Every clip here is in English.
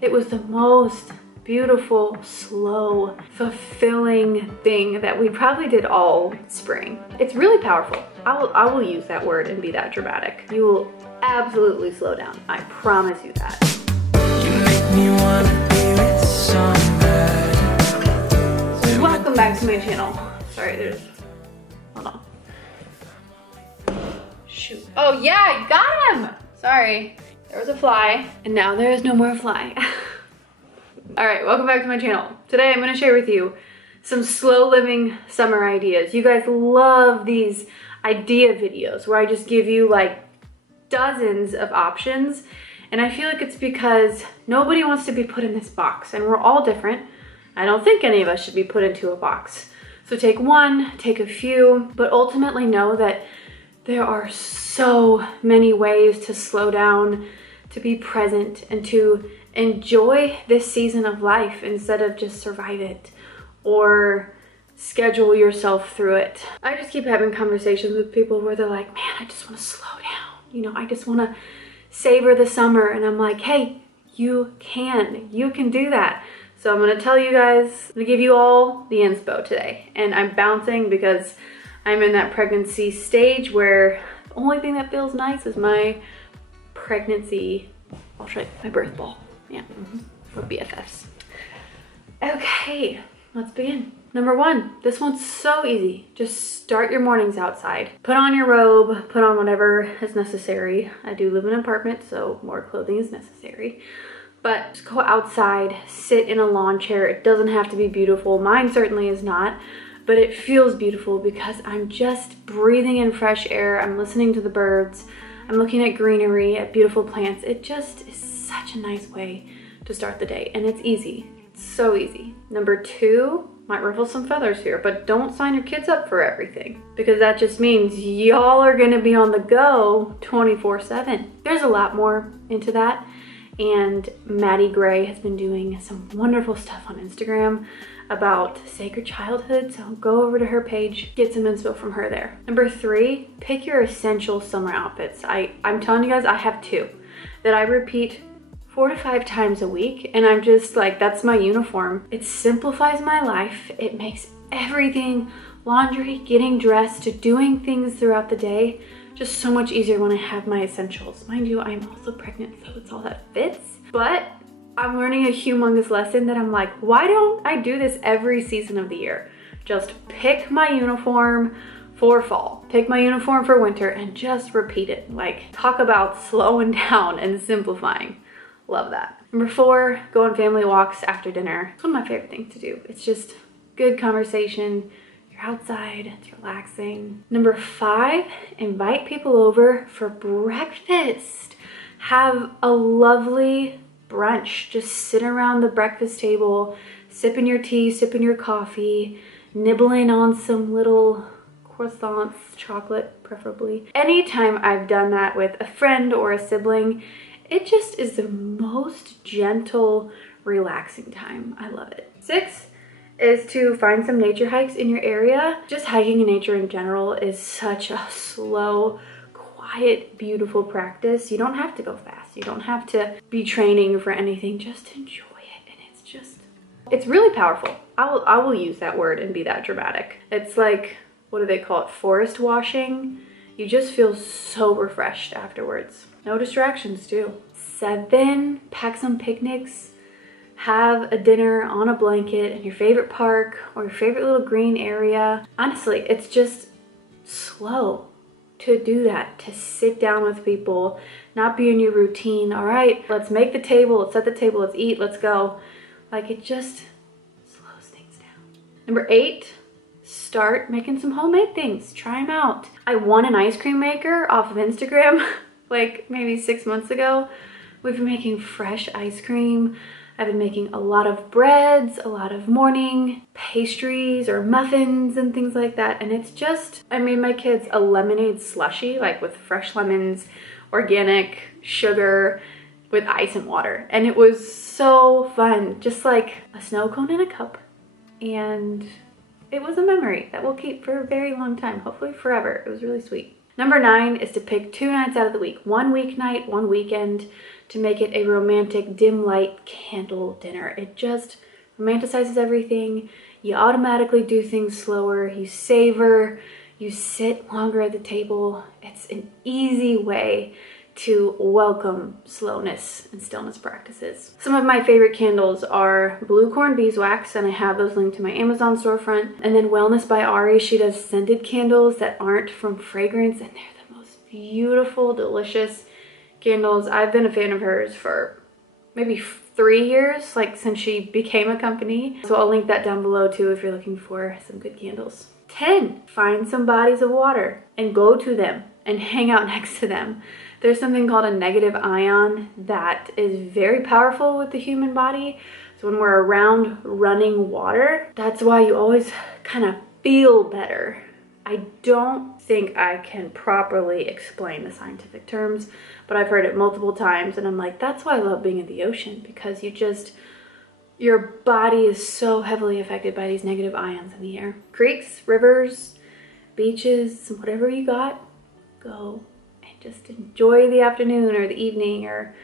It was the most beautiful, slow, fulfilling thing that we probably did all spring. It's really powerful. I will use that word and be that dramatic. You will absolutely slow down. I promise you that. You make me wanna be with somebody. Welcome back to my channel. Sorry, hold on. Shoot. Oh yeah, I got him! Sorry, there was a fly, and now there is no more fly. All right, welcome back to my channel. Today I'm gonna share with you some slow living summer ideas. You guys love these idea videos where I just give you like dozens of options, and I feel like it's because nobody wants to be put in this box, and we're all different. I don't think any of us should be put into a box. So take one, take a few, but ultimately know that there are so many ways to slow down, to be present, and to enjoy this season of life instead of just survive it or schedule yourself through it. I just keep having conversations with people where they're like, man, I just want to slow down. You know, I just want to savor the summer. And I'm like, hey, you can do that. So I'm going to tell you guys, I'm going to give you all the inspo today. And I'm bouncing because I'm in that pregnancy stage where the only thing that feels nice is my pregnancy, I'll show you, my birth ball. Yeah, we're BFFs. Okay, let's begin. Number one, this one's so easy. Just start your mornings outside. Put on your robe, put on whatever is necessary. I do live in an apartment, so more clothing is necessary. But just go outside, sit in a lawn chair. It doesn't have to be beautiful. Mine certainly is not, but it feels beautiful because I'm just breathing in fresh air. I'm listening to the birds. I'm looking at greenery, at beautiful plants. It just is such a nice way to start the day, and it's easy. It's so easy. Number two, might ruffle some feathers here, but don't sign your kids up for everything, because that just means y'all are gonna be on the go 24/7. There's a lot more into that, and Maddie Gray has been doing some wonderful stuff on Instagram about sacred childhood, so go over to her page, get some inspo from her there. Number three, pick your essential summer outfits. I'm telling you guys, I have two that I repeat 4 to 5 times a week, and I'm just like, that's my uniform. It simplifies my life. It makes everything, laundry, getting dressed, to doing things throughout the day, just so much easier when I have my essentials. Mind you, I'm also pregnant, so it's all that fits. But I'm learning a humongous lesson that I'm like, why don't I do this every season of the year? Just pick my uniform for fall, pick my uniform for winter, and just repeat it. Like, talk about slowing down and simplifying. Love that. Number four, go on family walks after dinner. It's one of my favorite things to do. It's just good conversation. You're outside, it's relaxing. Number five, invite people over for breakfast. Have a lovely brunch. Just sit around the breakfast table, sipping your tea, sipping your coffee, nibbling on some little croissants, chocolate preferably. Anytime I've done that with a friend or a sibling, it just is the most gentle, relaxing time. I love it. 6 is to find some nature hikes in your area. Just hiking in nature in general is such a slow, quiet, beautiful practice. You don't have to go fast. You don't have to be training for anything. Just enjoy it, and it's really powerful. I will use that word and be that dramatic. It's like, what do they call it? Forest washing. You just feel so refreshed afterwards. No distractions too. 7, pack some picnics. Have a dinner on a blanket in your favorite park or your favorite little green area. Honestly, it's just slow to do that, to sit down with people, not be in your routine. All right, let's make the table, let's set the table, let's eat, let's go. Like, it just slows things down. Number 8, start making some homemade things. Try them out. I won an ice cream maker off of Instagram like maybe 6 months ago. We've been making fresh ice cream. I've been making a lot of breads, a lot of morning pastries or muffins and things like that. And it's just, I made my kids a lemonade slushie, like with fresh lemons, organic sugar, with ice and water. And it was so fun, just like a snow cone in a cup. And it was a memory that we'll keep for a very long time, hopefully forever. It was really sweet. Number 9 is to pick 2 nights out of the week, one weeknight, one weekend, to make it a romantic dim light candle dinner. It just romanticizes everything. You automatically do things slower, you savor, you sit longer at the table. It's an easy way to welcome slowness and stillness practices. Some of my favorite candles are Bluecorn Beeswax, and I have those linked to my Amazon storefront. And then Wellness by Ari, she does scented candles that aren't from fragrance, and they're the most beautiful, delicious candles. I've been a fan of hers for maybe 3 years, like since she became a company. So I'll link that down below too if you're looking for some good candles. 10, find some bodies of water and go to them and hang out next to them. There's something called a negative ion that is very powerful with the human body. So when we're around running water, that's why you always kind of feel better. I don't think I can properly explain the scientific terms, but I've heard it multiple times and I'm like, that's why I love being in the ocean, because your body is so heavily affected by these negative ions in the air. Creeks, rivers, beaches, whatever you got, go and just enjoy the afternoon or the evening or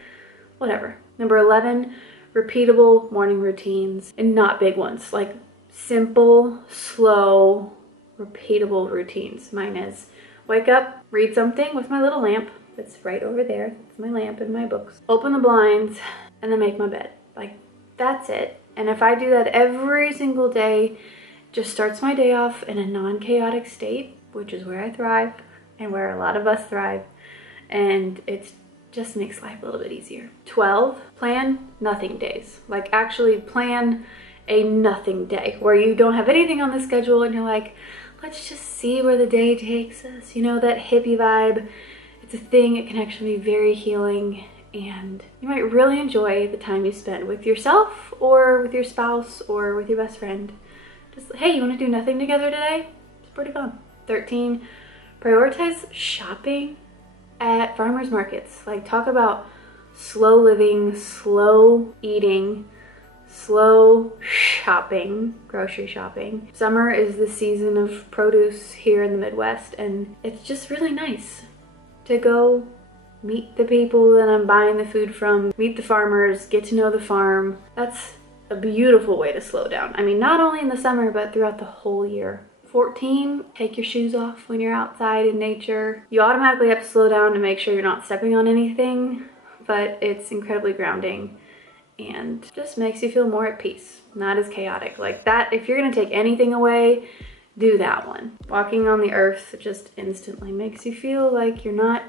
whatever. Number 11, repeatable morning routines, and not big ones, like simple, slow, repeatable routines. Mine is wake up, read something with my little lamp that's right over there. That's my lamp and my books. Open the blinds and then make my bed. Like, that's it. And if I do that every single day, just starts my day off in a non-chaotic state, which is where I thrive and where a lot of us thrive. And it just makes life a little bit easier. 12, plan nothing days. Like, actually plan a nothing day where you don't have anything on the schedule and you're like, let's just see where the day takes us. You know, that hippie vibe. It's a thing. It can actually be very healing, and you might really enjoy the time you spend with yourself or with your spouse or with your best friend. Just, hey, you want to do nothing together today? It's pretty fun. 13, prioritize shopping at farmers markets. Like, talk about slow living, slow eating, slow shopping, grocery shopping. Summer is the season of produce here in the Midwest, and it's just really nice to go meet the people that I'm buying the food from, meet the farmers, get to know the farm. That's a beautiful way to slow down. I mean, not only in the summer, but throughout the whole year. 14, take your shoes off when you're outside in nature. You automatically have to slow down to make sure you're not stepping on anything, but it's incredibly grounding and just makes you feel more at peace, not as chaotic. Like that, if you're gonna take anything away, do that one. Walking on the earth just instantly makes you feel like you're not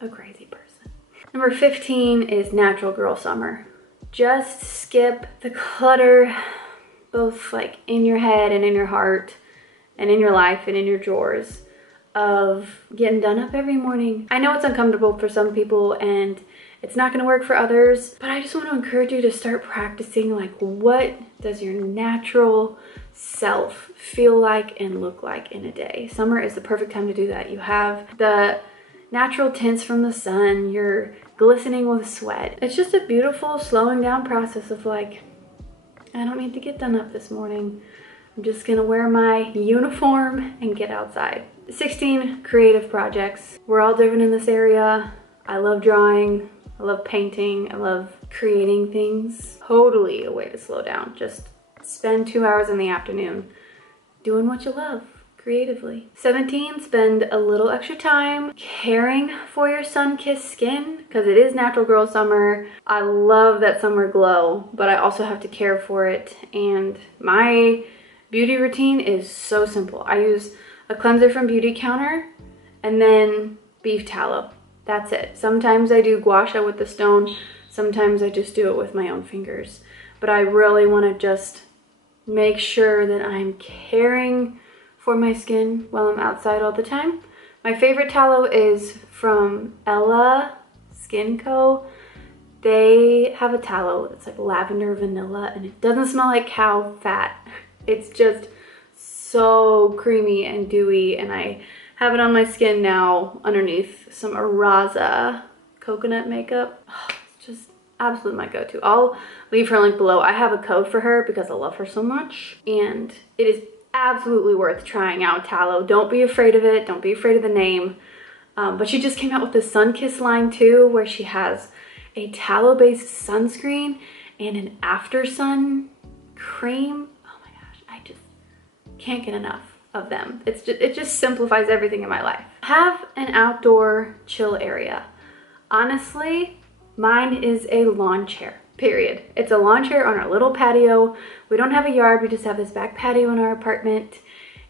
a crazy person. Number 15 is natural girl summer. Just skip the clutter, both like in your head and in your heart and in your life and in your drawers, of getting done up every morning. I know it's uncomfortable for some people and it's not gonna work for others, but I just want to encourage you to start practicing, like, what does your natural self feel like and look like in a day? Summer is the perfect time to do that. You have the natural tints from the sun, you're glistening with sweat. It's just a beautiful slowing down process of like, I don't need to get done up this morning. I'm just gonna wear my uniform and get outside. 16, creative projects. We're all different in this area. I love drawing, I love painting, I love creating things. Totally a way to slow down. Just spend 2 hours in the afternoon doing what you love creatively. 17, spend a little extra time caring for your sun-kissed skin, because it is natural girl summer. I love that summer glow, but I also have to care for it. And my beauty routine is so simple. I use a cleanser from Beauty Counter and then beef tallow. That's it. Sometimes I do gua sha with the stone. Sometimes I just do it with my own fingers. But I really want to just make sure that I'm caring for my skin while I'm outside all the time. My favorite tallow is from Ella Skin Co. They have a tallow that's like lavender vanilla, and it doesn't smell like cow fat. It's just so creamy and dewy, and I have it on my skin now underneath some Araza coconut makeup. Oh, it's just absolutely my go-to. I'll leave her link below. I have a code for her because I love her so much, and it is absolutely worth trying out tallow. Don't be afraid of it. Don't be afraid of the name. But she just came out with the Sun Kiss line too, where she has a tallow-based sunscreen and an after sun cream. Oh my gosh, I just can't get enough of them. It just simplifies everything in my life. Have an outdoor chill area. Honestly, mine is a lawn chair, period. It's a lawn chair on our little patio. We don't have a yard, we just have this back patio in our apartment,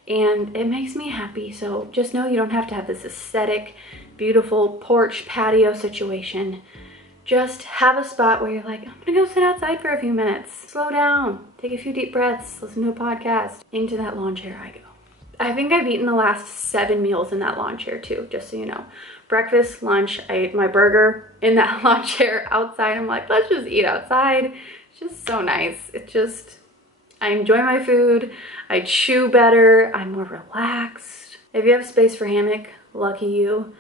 and it makes me happy. So just know you don't have to have this aesthetic, beautiful porch patio situation. Just have a spot where you're like, I'm gonna go sit outside for a few minutes, slow down, take a few deep breaths, listen to a podcast. Into that lawn chair I go. I think I've eaten the last 7 meals in that lawn chair too, just so you know. Breakfast, lunch, I ate my burger in that lawn chair outside. I'm like, let's just eat outside. It's just so nice. It just, I enjoy my food. I chew better. I'm more relaxed. If you have space for hammock, lucky you,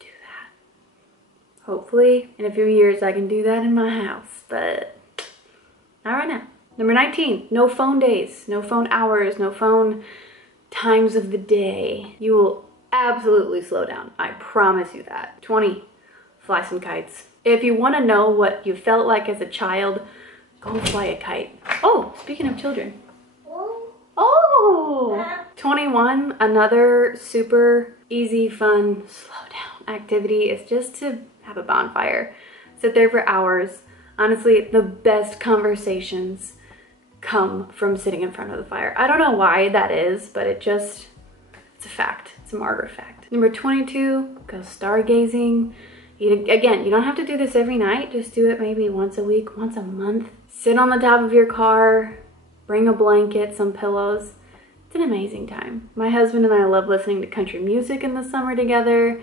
do that. Hopefully in a few years I can do that in my house, but not right now. Number 19, no phone days, no phone hours, no phone times of the day. You will absolutely slow down. I promise you that. 20, fly some kites. If you want to know what you felt like as a child, go fly a kite. Oh, speaking of children. Oh! 21, another super easy, fun, slow down activity is just to have a bonfire. Sit there for hours. Honestly, the best conversations come from sitting in front of the fire. I don't know why that is, but it's a fact. It's a Margaret fact. Number 22, go stargazing. Again, you don't have to do this every night. Just do it maybe once a week, once a month. Sit on the top of your car, bring a blanket, some pillows. It's an amazing time. My husband and I love listening to country music in the summer together.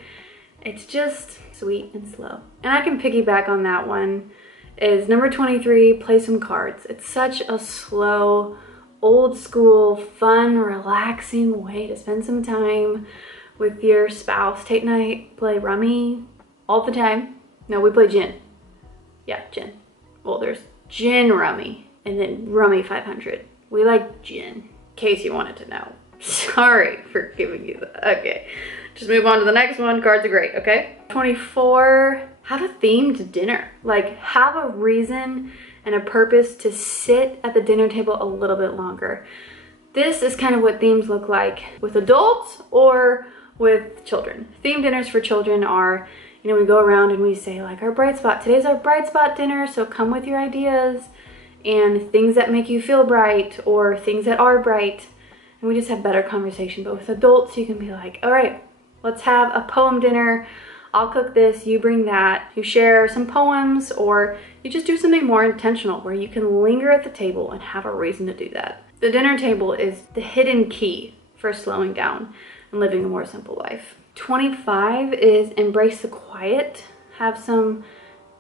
It's just sweet and slow. And I can piggyback on that one. Is number 23, play some cards. It's such a slow, old school, fun, relaxing way to spend some time with your spouse. Tate and I play rummy all the time. No, we play gin. Yeah, gin. Well, there's gin rummy and then rummy 500. We like gin, in case you wanted to know. Sorry for giving you that. Okay, just move on to the next one. Cards are great, okay? 24, have a themed dinner. Like, have a reason and a purpose to sit at the dinner table a little bit longer. This is kind of what themes look like with adults or with children. Theme dinners for children are, you know, we go around and we say like our bright spot. Today's our bright spot dinner, so come with your ideas and things that make you feel bright or things that are bright. And we just have better conversation. But with adults, you can be like, all right, let's have a poem dinner. I'll cook this, you bring that. You share some poems, or you just do something more intentional where you can linger at the table and have a reason to do that. The dinner table is the hidden key for slowing down and living a more simple life. 25 is embrace the quiet. Have some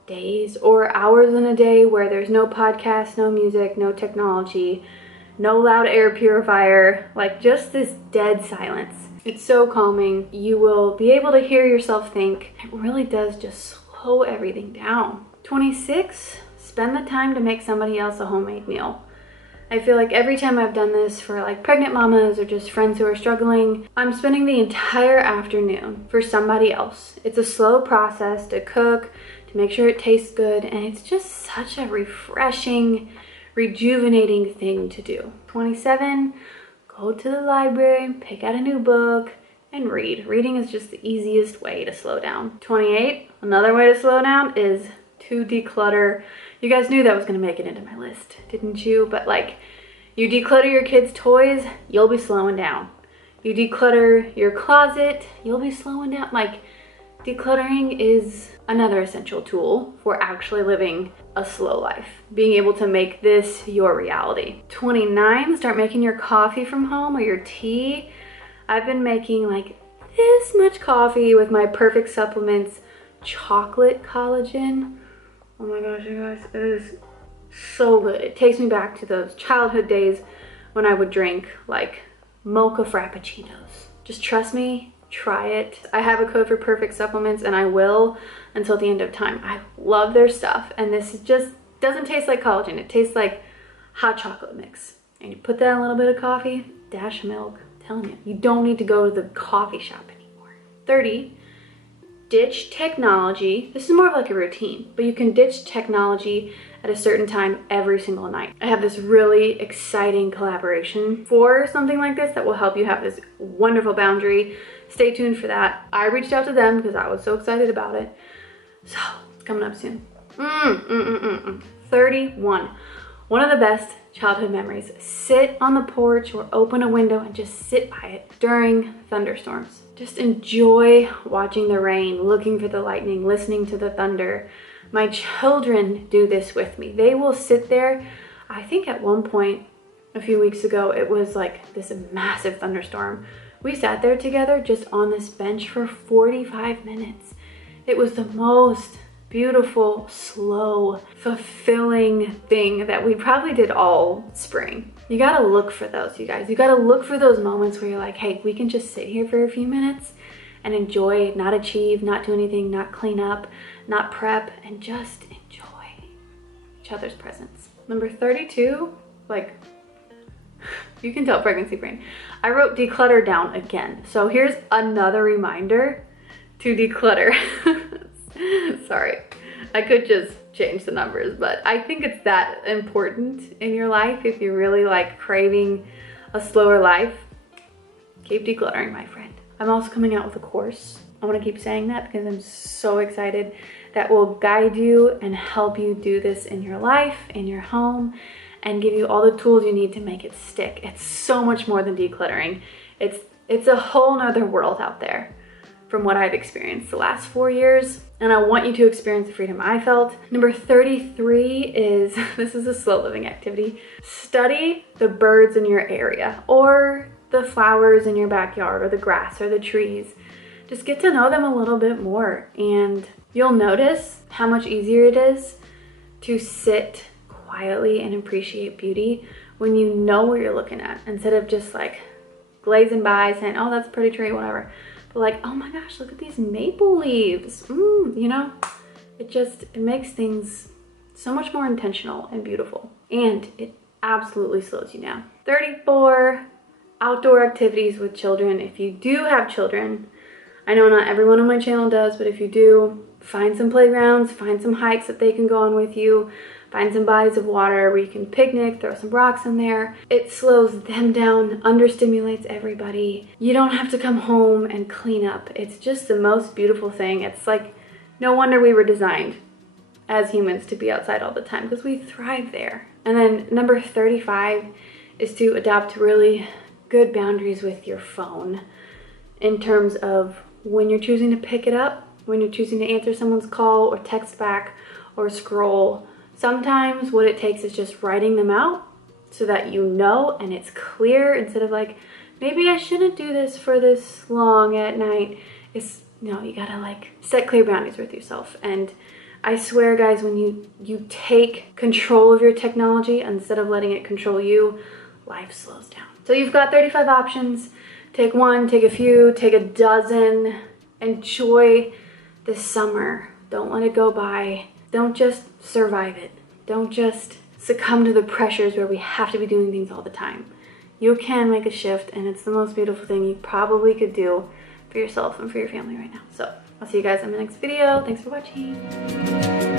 days or hours in a day where there's no podcast, no music, no technology, no loud air purifier, like just this dead silence. It's so calming. You will be able to hear yourself think. It really does just slow everything down. 26, spend the time to make somebody else a homemade meal. I feel like every time I've done this for like pregnant mamas or just friends who are struggling, I'm spending the entire afternoon for somebody else. It's a slow process to cook, to make sure it tastes good, and it's just such a refreshing, rejuvenating thing to do. 27, go to the library, pick out a new book, and read. Reading is just the easiest way to slow down. 28, another way to slow down is to declutter. You guys knew that was gonna make it into my list, didn't you? But like, you declutter your kids' toys, you'll be slowing down. You declutter your closet, you'll be slowing down. Like, decluttering is another essential tool for actually living a slow life. Being able to make this your reality. 29, start making your coffee from home or your tea. I've been making like this much coffee with my Perfect Supplements chocolate collagen. Oh my gosh, you guys, it is so good. It takes me back to those childhood days when I would drink like mocha frappuccinos. Just trust me, try it. I have a code for Perfect Supplements and I will until the end of time. I love their stuff, and this is just doesn't taste like collagen. It tastes like hot chocolate mix. And you put that in a little bit of coffee, dash of milk. I'm telling you, you don't need to go to the coffee shop anymore. 30, ditch technology. This is more of like a routine, but you can ditch technology at a certain time every single night. I have this really exciting collaboration for something like this that will help you have this wonderful boundary. Stay tuned for that. I reached out to them because I was so excited about it. So it's coming up soon. 31. One of the best childhood memories. Sit on the porch or open a window and just sit by it during thunderstorms. Just enjoy watching the rain, looking for the lightning, listening to the thunder. My children do this with me. They will sit there. I think at one point a few weeks ago, it was like this massive thunderstorm. We sat there together just on this bench for 45 minutes. It was the most beautiful, slow, fulfilling thing that we probably did all spring. You gotta look for those, you guys. You gotta look for those moments where you're like, hey, we can just sit here for a few minutes and enjoy, not achieve, not do anything, not clean up, not prep, and just enjoy each other's presence. Number 32, like, you can tell pregnancy brain. I wrote declutter down again. So here's another reminder to declutter. Sorry, I could just change the numbers, but I think it's that important in your life. If you're really like craving a slower life, keep decluttering, my friend. I'm also coming out with a course. I want to keep saying that because I'm so excited, that will guide you and help you do this in your life, in your home, and give you all the tools you need to make it stick. It's so much more than decluttering. It's a whole nother world out there from what I've experienced the last 4 years, and I want you to experience the freedom I felt. Number 33 is, this is a slow living activity. Study the birds in your area, or the flowers in your backyard, or the grass, or the trees. Just get to know them a little bit more, and you'll notice how much easier it is to sit quietly and appreciate beauty when you know what you're looking at, instead of just like glazing by saying, oh, that's a pretty tree, whatever. But like, oh my gosh, look at these maple leaves. You know, it makes things so much more intentional and beautiful, and it absolutely slows you down. 34, outdoor activities with children. If you do have children, I know not everyone on my channel does, but if you do, find some playgrounds, find some hikes that they can go on with you, find some bodies of water where you can picnic, throw some rocks in there. It slows them down, understimulates everybody. You don't have to come home and clean up. It's just the most beautiful thing. It's like, no wonder we were designed as humans to be outside all the time, because we thrive there. And then number 35 is to adopt really good boundaries with your phone, in terms of when you're choosing to pick it up, when you're choosing to answer someone's call or text back or scroll. Sometimes what it takes is just writing them out so that you know and it's clear, instead of like, maybe I shouldn't do this for this long at night. No, you gotta like set clear boundaries with yourself. And I swear, guys, when you take control of your technology instead of letting it control you, life slows down. So you've got 35 options. Take one, take a few, take a dozen. Enjoy this summer. Don't let it go by. Don't just survive it. Don't just succumb to the pressures where we have to be doing things all the time. You can make a shift, and it's the most beautiful thing you probably could do for yourself and for your family right now. So I'll see you guys in the next video. Thanks for watching.